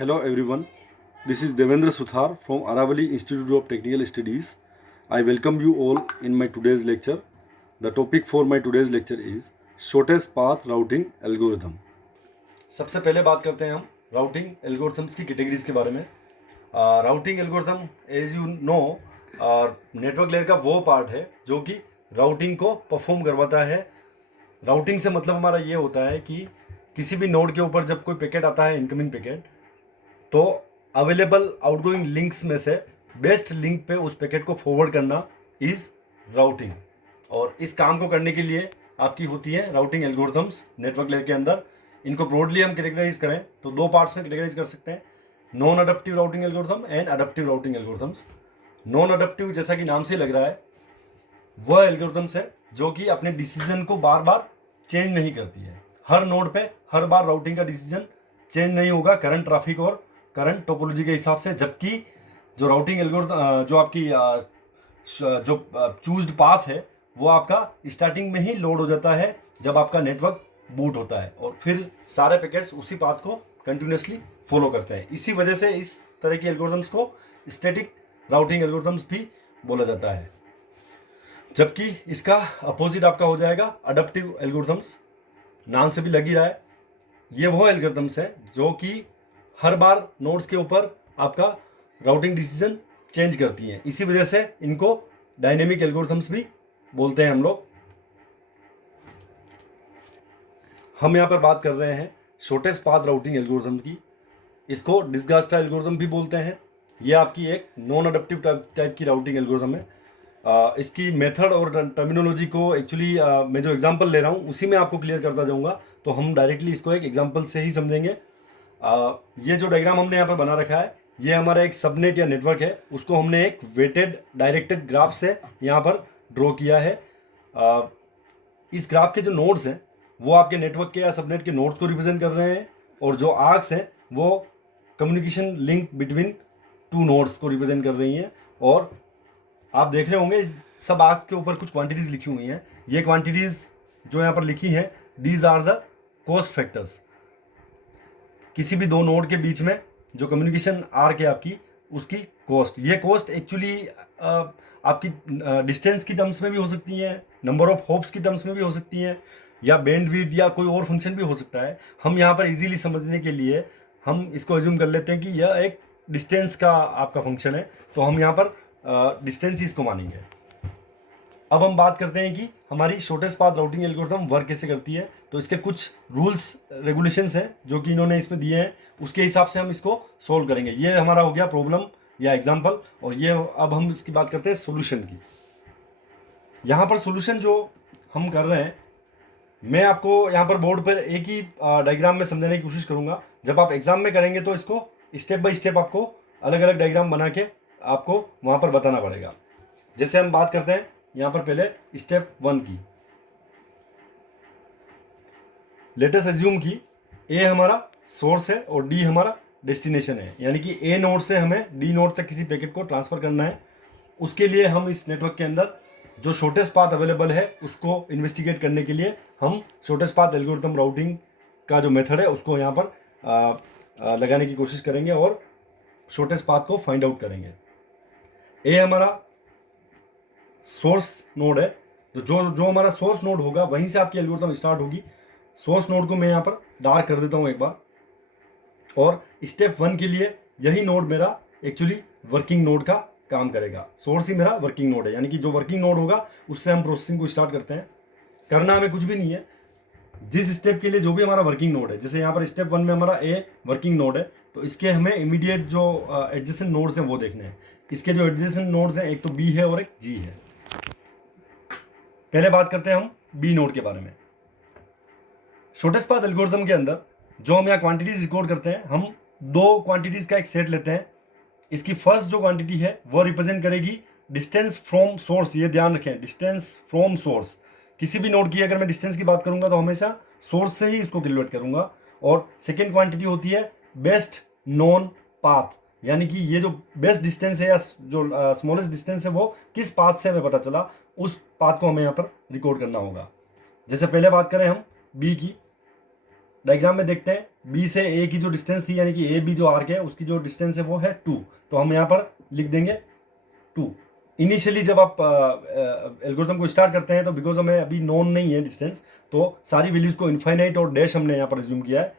Hello everyone, this is Devendra Suthar from Aravali Institute of Technical Studies. I welcome you all in my today's lecture. The topic for my today's lecture is shortest path routing algorithm. सबसे पहले बात करते हैं हम routing algorithms की categories के बारे में. Routing algorithm as you know network layer का वो पार्ट है जो कि राउटिंग को परफॉर्म करवाता है. राउटिंग से मतलब हमारा ये होता है कि किसी भी नोड के ऊपर जब कोई पैकेट आता है, इनकमिंग पैकेट, तो अवेलेबल आउटगोइंग लिंक्स में से बेस्ट लिंक पे उस पैकेट को फॉरवर्ड करना इज राउटिंग. और इस काम को करने के लिए आपकी होती है राउटिंग एल्गोरिथम्स नेटवर्क लेयर के अंदर. इनको ब्रॉडली हम कैटेगराइज करें तो दो पार्ट्स में कैटेगराइज कर सकते हैं, non adaptive routing algorithm and adaptive routing algorithms. Non adaptive जैसा कि नाम से लग रहा है वह एल्गोरिथम्स है जो कि अपने डिसीजन को बार बार चेंज नहीं करती है. हर नोड पे हर बार राउटिंग का डिसीजन चेंज नहीं होगा करंट ट्रैफिक और करंट टोपोलॉजी के हिसाब से, जबकि जो राउटिंग एल्गोरिथम जो आपकी जो चूज्ड पाथ है वो आपका स्टार्टिंग में ही लोड हो जाता है जब आपका नेटवर्क बूट होता है, और फिर सारे पैकेट्स उसी पाथ को कंटिन्यूसली फॉलो करते हैं. इसी वजह से इस तरह की एल्गोरिथम्स को स्टैटिक राउटिंग एल्गोरिथम्स भी बोला जाता है, जबकि इसका अपोजिट आपका हो जाएगा अडप्टिव एल्गोरिथम्स. नाम से भी लग ही रहा है, ये वो एल्गोरिथम्स है जो कि हर बार नोड्स के ऊपर आपका राउटिंग डिसीजन चेंज करती हैं. इसी वजह से इनको डायनेमिक एल्गोरिथम्स भी बोलते हैं हम लोग. हम यहाँ पर बात कर रहे हैं शॉर्टेस्ट पाथ राउटिंग एल्गोरिथम की. इसको डिस्गास्टा एल्गोरिथम भी बोलते हैं. ये आपकी एक नॉन अडप्टिव टाइप की राउटिंग एल्गोरिथम है. इसकी मेथड और टर्मिनोलॉजी को एक्चुअली मैं जो एग्जांपल ले रहा हूँ उसी में आपको क्लियर करता जाऊँगा, तो हम डायरेक्टली इसको एक एग्जांपल से ही समझेंगे. ये जो डायग्राम हमने यहाँ पर बना रखा है ये हमारा एक सबनेट या नेटवर्क है, उसको हमने एक वेटेड डायरेक्टेड ग्राफ से यहाँ पर ड्रॉ किया है. इस ग्राफ के जो नोड्स हैं वो आपके नेटवर्क के या सबनेट के नोड्स को रिप्रेजेंट कर रहे हैं, और जो आर्क्स हैं वो communication link between two nodes को रिप्रेजेंट कर रही हैं. और आप देख रहे होंगे सब आर्क्स के ऊपर कुछ क्वांटिटीज़ लिखी हुई हैं. ये क्वांटिटीज़ जो यहाँ पर लिखी हैं these are the cost factors. किसी भी दो नोड के बीच में जो कम्युनिकेशन आर्क है आपकी उसकी कॉस्ट, ये कॉस्ट एक्चुअली आपकी डिस्टेंस की टर्म्स में भी हो सकती है, नंबर ऑफ हॉप्स की टर्म्स में भी हो सकती हैं, या बैंडविड्थ या कोई और फंक्शन भी हो सकता है. हम यहाँ पर इजीली समझने के लिए हम इसको एज्यूम कर लेते हैं कि यह एक डिस्टेंस का आपका फंक्शन है, तो हम यहाँ पर डिस्टेंस ही इसको मानेंगे. अब हम बात करते हैं कि हमारी shortest path routing algorithm work कैसे करती है. तो इसके कुछ रूल्स रेगुलेशंस हैं जो कि इन्होंने इसमें दिए हैं, उसके हिसाब से हम इसको सोल्व करेंगे. ये हमारा हो गया प्रॉब्लम या एग्जांपल, और ये अब हम इसकी बात करते हैं सोल्यूशन की. यहाँ पर सोल्यूशन जो हम कर रहे हैं मैं आपको यहाँ पर बोर्ड पर एक ही डायग्राम में समझाने की कोशिश करूँगा. जब आप एग्जाम में करेंगे तो इसको स्टेप बाय स्टेप आपको अलग अलग डायग्राम बना के आपको वहाँ पर बताना पड़ेगा. जैसे हम बात करते हैं यहाँ पर पहले स्टेप 1 की. लेटेस्ट अज्यूम की ए हमारा सोर्स है और डी हमारा डेस्टिनेशन है, यानी कि ए नोड से हमें डी नोड तक किसी पैकेट को ट्रांसफ़र करना है. उसके लिए हम इस नेटवर्क के अंदर जो शॉर्टेस्ट पाथ अवेलेबल है उसको इन्वेस्टिगेट करने के लिए हम शॉर्टेस्ट पाथ एल्गोरिथम राउटिंग का जो मेथड है उसको यहाँ पर लगाने की कोशिश करेंगे और शॉर्टेस्ट पाथ को फाइंड आउट करेंगे. ए हमारा सोर्स नोड है, तो जो हमारा सोर्स नोड होगा वहीं से आपकी एल्गोरिथम स्टार्ट होगी. सोर्स नोड को मैं यहाँ पर डार्क कर देता हूँ एक बार. और स्टेप 1 के लिए यही नोड मेरा एक्चुअली वर्किंग नोड का काम करेगा. सोर्स ही मेरा वर्किंग नोड है, यानी कि जो वर्किंग नोड होगा उससे हम प्रोसेसिंग को स्टार्ट करते हैं. करना हमें कुछ भी नहीं है, जिस स्टेप के लिए जो भी हमारा वर्किंग नोड है, जैसे यहाँ पर स्टेप 1 में हमारा ए वर्किंग नोड है, तो इसके हमें इमीडिएट जो एडजेसेंट नोड्स हैं वो देखने हैं. इसके जो एडजेसेंट नोड्स हैं एक तो बी है और एक जी है. पहले बात करते हैं हम बी नोड के बारे में. शॉर्टेस्ट पाथ एल्गोरिथम के अंदर जो हम यहाँ क्वांटिटीज रिकॉर्ड करते हैं, हम दो क्वांटिटीज का एक सेट लेते हैं. इसकी फर्स्ट जो क्वांटिटी है वो रिप्रेजेंट करेगी डिस्टेंस फ्रॉम सोर्स. ये ध्यान रखें, डिस्टेंस फ्रॉम सोर्स. किसी भी नोड की अगर मैं डिस्टेंस की बात करूंगा तो हमेशा सोर्स से ही इसको कैलकुलेट करूंगा. और सेकेंड क्वांटिटी होती है बेस्ट नोन पाथ, यानी कि ये जो बेस्ट डिस्टेंस है या जो स्मॉलेस्ट डिस्टेंस है वो किस पाथ से हमें पता चला, उस पाथ को हमें यहाँ पर रिकॉर्ड करना होगा. जैसे पहले बात करें हम बी की, डायग्राम में देखते हैं बी से ए की जो डिस्टेंस थी, यानी कि ए बी जो आर्क है उसकी जो डिस्टेंस है वो है 2, तो हम यहाँ पर लिख देंगे 2। इनिशियली जब आप एल्गोरिथम को स्टार्ट करते हैं तो बिकॉज हमें अभी नोन नहीं है डिस्टेंस, तो सारी वैल्यूज को इनफाइनाइट और डैश हमने यहाँ पर एज्यूम किया है।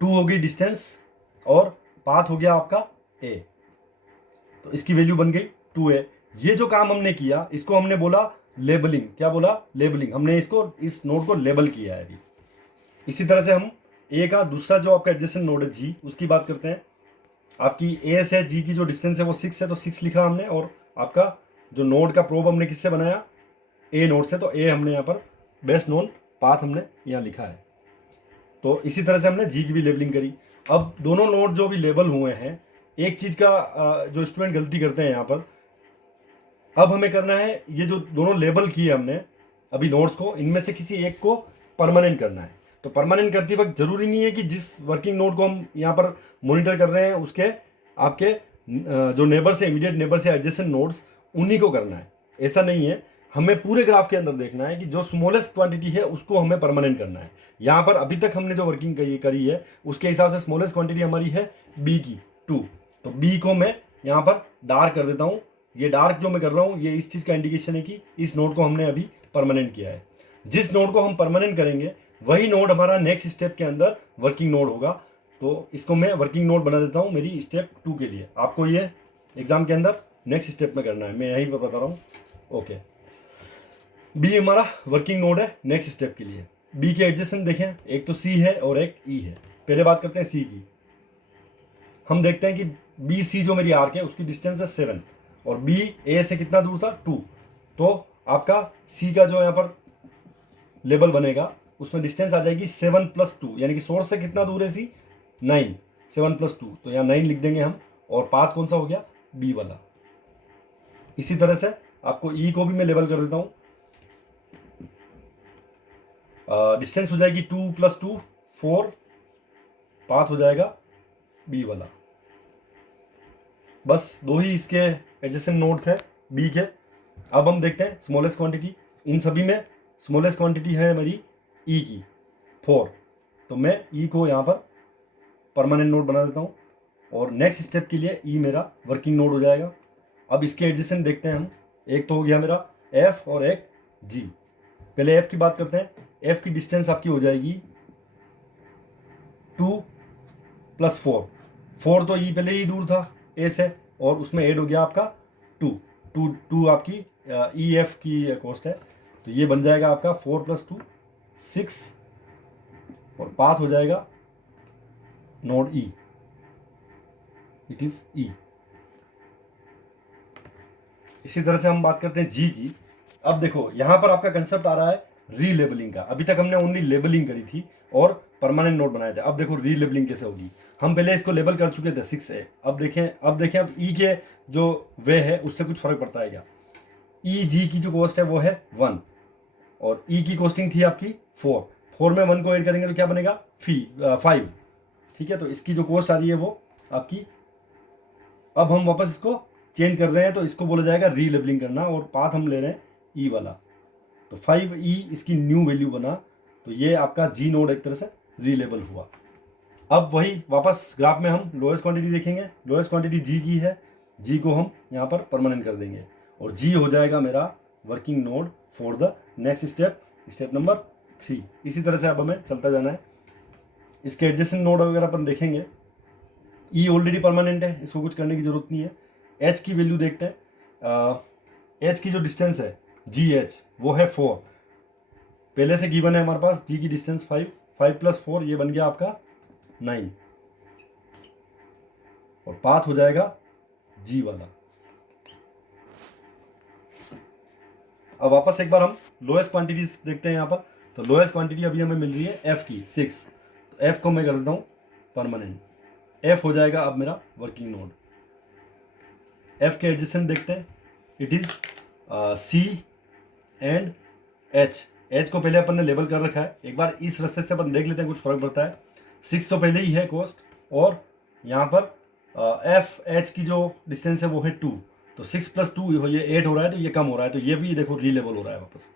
2 होगी डिस्टेंस और पाथ हो गया आपका ए, तो इसकी वैल्यू बन गई 2a। ये जो काम हमने किया इसको हमने बोला लेबलिंग। क्या बोला? लेबलिंग। हमने इसको, इस नोड को लेबल किया है अभी। इसी तरह से हम ए का दूसरा जो आपका एडजेसेंट नोड है जी, उसकी बात करते हैं। आपकी ए से जी की जो डिस्टेंस है वो 6 है, तो 6 लिखा हमने। और आपका जो नोड का प्रोब हमने किससे बनाया? ए नोड से, तो ए हमने यहाँ पर बेस्ट नोन पाथ हमने यहाँ लिखा है। तो इसी तरह से हमने जी की भी लेबलिंग करी। अब दोनों नोड जो भी लेबल हुए हैं, एक चीज़ का जो स्टूडेंट गलती करते हैं यहाँ पर, अब हमें करना है ये जो दोनों लेबल किए हमने अभी नोड्स को, इनमें से किसी एक को परमानेंट करना है। तो परमानेंट करते वक्त जरूरी नहीं है कि जिस वर्किंग नोड को हम यहाँ पर मॉनिटर कर रहे हैं उसके आपके जो नेबर से, इमीडिएट नेबर से एडजेसेंट नोड्स, उन्हीं को करना है। ऐसा नहीं है, हमें पूरे ग्राफ के अंदर देखना है कि जो स्मॉलेस्ट क्वांटिटी है उसको हमें परमानेंट करना है। यहाँ पर अभी तक हमने जो वर्किंग करी है उसके हिसाब से स्मॉलेस्ट क्वांटिटी हमारी है बी की 2, तो बी को मैं यहाँ पर डार्क कर देता हूँ। ये डार्क जो मैं कर रहा हूँ ये इस चीज़ का इंडिकेशन है कि इस नोड को हमने अभी परमानेंट किया है। जिस नोड को हम परमानेंट करेंगे वही नोड हमारा नेक्स्ट स्टेप के अंदर वर्किंग नोड होगा। तो इसको मैं वर्किंग नोड बना देता हूँ मेरी स्टेप 2 के लिए। आपको ये एग्जाम के अंदर नेक्स्ट स्टेप में करना है, मैं यहीं पर बता रहा हूँ। ओके, बी हमारा वर्किंग नोड है नेक्स्ट स्टेप के लिए। बी के एडजेसेंट देखें, एक तो सी है और एक ई है। पहले बात करते हैं सी की। हम देखते हैं कि बी सी जो मेरी आर्क है उसकी डिस्टेंस है 7 और बी ए से कितना दूर था? 2। तो आपका सी का जो यहाँ पर लेबल बनेगा उसमें डिस्टेंस आ जाएगी 7 + 2, यानी कि सोर्स से कितना दूर है सी? 9। 7 + 2, तो यहाँ 9 लिख देंगे हम। और पाथ कौन सा हो गया? बी वाला। इसी तरह से आपको ई को भी मैं लेबल कर देता हूँ। डिस्टेंस हो जाएगी 2 + 2 4, पाथ हो जाएगा बी वाला। बस दो ही इसके एडजेसेंट नोड थे बी के। अब हम देखते हैं स्मॉलेस्ट क्वांटिटी। इन सभी में स्मॉलेस्ट क्वांटिटी है मेरी ई की 4, तो मैं ई को यहाँ पर परमानेंट नोड बना देता हूँ और नेक्स्ट स्टेप के लिए ई मेरा वर्किंग नोड हो जाएगा। अब इसके एडजेसेंट देखते हैं हम। एक तो हो गया मेरा एफ और एक जी। पहले एफ की बात करते हैं। एफ की डिस्टेंस आपकी हो जाएगी 2 + 4। 4 तो ई पहले ही दूर था ए से, और उसमें ऐड हो गया आपका 2। 2 आपकी ई एफ की कॉस्ट है, तो ये बन जाएगा आपका 4 + 2 6, और पाथ हो जाएगा नोड ई, इट इज ई। इसी तरह से हम बात करते हैं जी की। अब देखो यहाँ पर आपका कंसेप्ट आ रहा है रीलेबलिंग का। अभी तक हमने ओनली लेबलिंग करी थी और परमानेंट नोड बनाए थे। अब देखो रीलेबलिंग कैसे होगी। हम पहले इसको लेबल कर चुके थे 6 है। अब देखें अब ई के जो वे है उससे कुछ फर्क पड़ता है क्या? ई जी की जो कॉस्ट है वो है 1 और ई की कॉस्टिंग थी आपकी 4 में 1 को ऐड करेंगे तो क्या बनेगा? 5। ठीक है, तो इसकी जो कॉस्ट आ रही है वो आपकी, अब हम वापस इसको चेंज कर रहे हैं तो इसको बोला जाएगा रीलेबलिंग करना, और पाथ हम ले रहे हैं ई वाला। तो 5e इसकी न्यू वैल्यू बना, तो ये आपका जी नोड एक तरह से रीलेबल हुआ। अब वही वापस ग्राफ में हम लोएस्ट क्वांटिटी देखेंगे। लोएस्ट क्वांटिटी जी की है, जी को हम यहाँ पर परमानेंट कर देंगे और जी हो जाएगा मेरा working node for the next step, step number 3। इसी तरह से अब हमें चलता जाना है। इसके एडजेसेंट नोड वगैरह अपन देखेंगे। ई ऑलरेडी परमानेंट है, इसको कुछ करने की जरूरत नहीं है। एच की वैल्यू देखते हैं। एच की जो डिस्टेंस है जी एच वो है 4, पहले से गिवन है हमारे पास। जी की डिस्टेंस 5 + 4 ये बन गया आपका 9, और पाथ हो जाएगा जी वाला। अब वापस एक बार हम लोएस्ट क्वांटिटीज देखते हैं यहाँ पर। तो लोएस्ट क्वांटिटी अभी हमें मिल रही है एफ की 6, तो एफ को मैं कर देता हूँ परमानेंट। एफ हो जाएगा अब मेरा वर्किंग नोड। एफ के एडजेसेंट देखते हैं। It is C and H. H को पहले अपन ने लेबल कर रखा है, एक बार इस रास्ते से अपन देख लेते हैं कुछ फर्क पड़ता है। 6 तो पहले ही है कॉस्ट, और यहाँ पर एफ एच की जो डिस्टेंस है वो है 2, तो 6 + 2 ये 8 हो रहा है, तो ये कम हो रहा है, तो ये भी देखो रीलेबल हो रहा है वापस।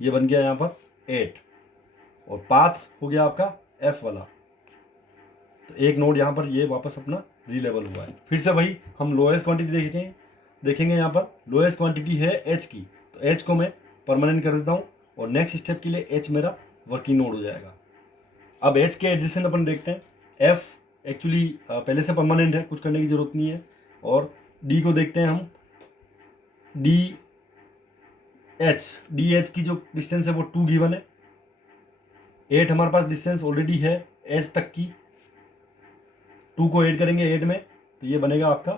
ये बन गया यहाँ पर 8, और पाथ हो गया आपका एफ वाला, तो एक नोड यहाँ पर ये वापस अपना रीलेवल हुआ है। फिर से वही हम लोएस्ट क्वांटिटी देखेंगे यहाँ पर लोएस्ट क्वांटिटी है एच की, तो एच को मैं परमानेंट कर देता हूँ और नेक्स्ट स्टेप के लिए एच मेरा वर्किंग नोड हो जाएगा। अब एच के एडजेसेंट अपन देखते हैं। एफ एक्चुअली पहले से परमानेंट है, कुछ करने की जरूरत नहीं है। और डी को देखते हैं हम, डी एच की जो डिस्टेंस है वो 2 गिवन है। 8 हमारे पास डिस्टेंस ऑलरेडी है एच तक की, 2 को ऐड करेंगे 8 में, तो ये बनेगा आपका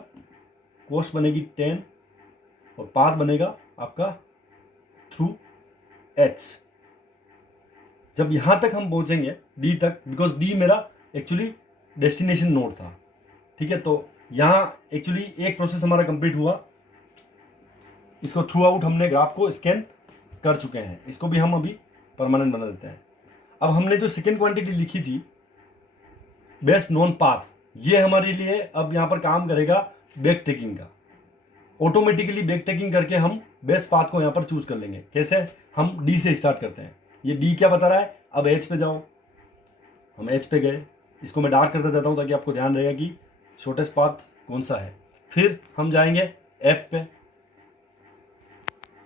कोस्ट बनेगी 10 और पाथ बनेगा आपका थ्रू एच। जब यहाँ तक हम पहुँचेंगे डी तक, बिकॉज डी मेरा एक्चुअली डेस्टिनेशन नोड था, ठीक है। तो यहाँ एक्चुअली एक प्रोसेस हमारा कंप्लीट हुआ, इसको थ्रू आउट हमने ग्राफ को स्कैन कर चुके हैं, इसको भी हम अभी परमानेंट बना देते हैं। अब हमने जो सेकेंड क्वांटिटी लिखी थी बेस्ट नॉन पाथ, ये हमारे लिए अब यहाँ पर काम करेगा बैक ट्रैकिंग का। ऑटोमेटिकली बैक ट्रैकिंग करके हम बेस्ट पाथ को यहाँ पर चूज कर लेंगे। कैसे? हम डी से स्टार्ट करते हैं। ये डी क्या बता रहा है? अब एच पे जाओ, हम एच पे गए, इसको मैं डार्क करता जाता हूँ ताकि आपको ध्यान रहेगा कि शॉर्टेस्ट पाथ कौन सा है। फिर हम जाएंगे एफ पे,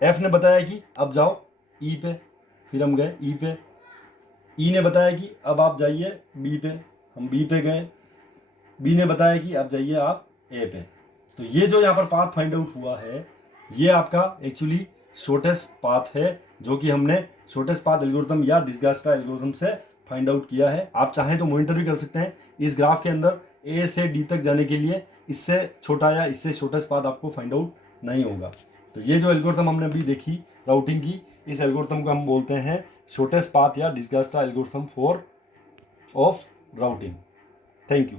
एफ ने बताया कि अब जाओ ई पे, फिर हम गए ई पे। ई ने बताया कि अब आप जाइए बी पे, हम बी पे गए। बी ने बताया कि अब जाइए आप ए पे। तो ये जो यहाँ पर पाथ फाइंड आउट हुआ है, ये आपका एक्चुअली शॉर्टेस्ट पाथ है, जो कि हमने शॉर्टेस्ट पाथ एल्गोरिथम या डिस्गास्टा एल्गोरिथम से फाइंड आउट किया है। आप चाहें तो मॉनिटर भी कर सकते हैं। इस ग्राफ के अंदर ए से डी तक जाने के लिए इससे छोटा या इससे शॉर्टेस्ट पाथ आपको फाइंड आउट नहीं होगा। तो ये जो एल्गोरिथम हमने अभी देखी राउटिंग की, इस एल्गोरिथम को हम बोलते हैं शॉर्टेस्ट पाथ या Dijkstra algorithm for of routing. Thank you.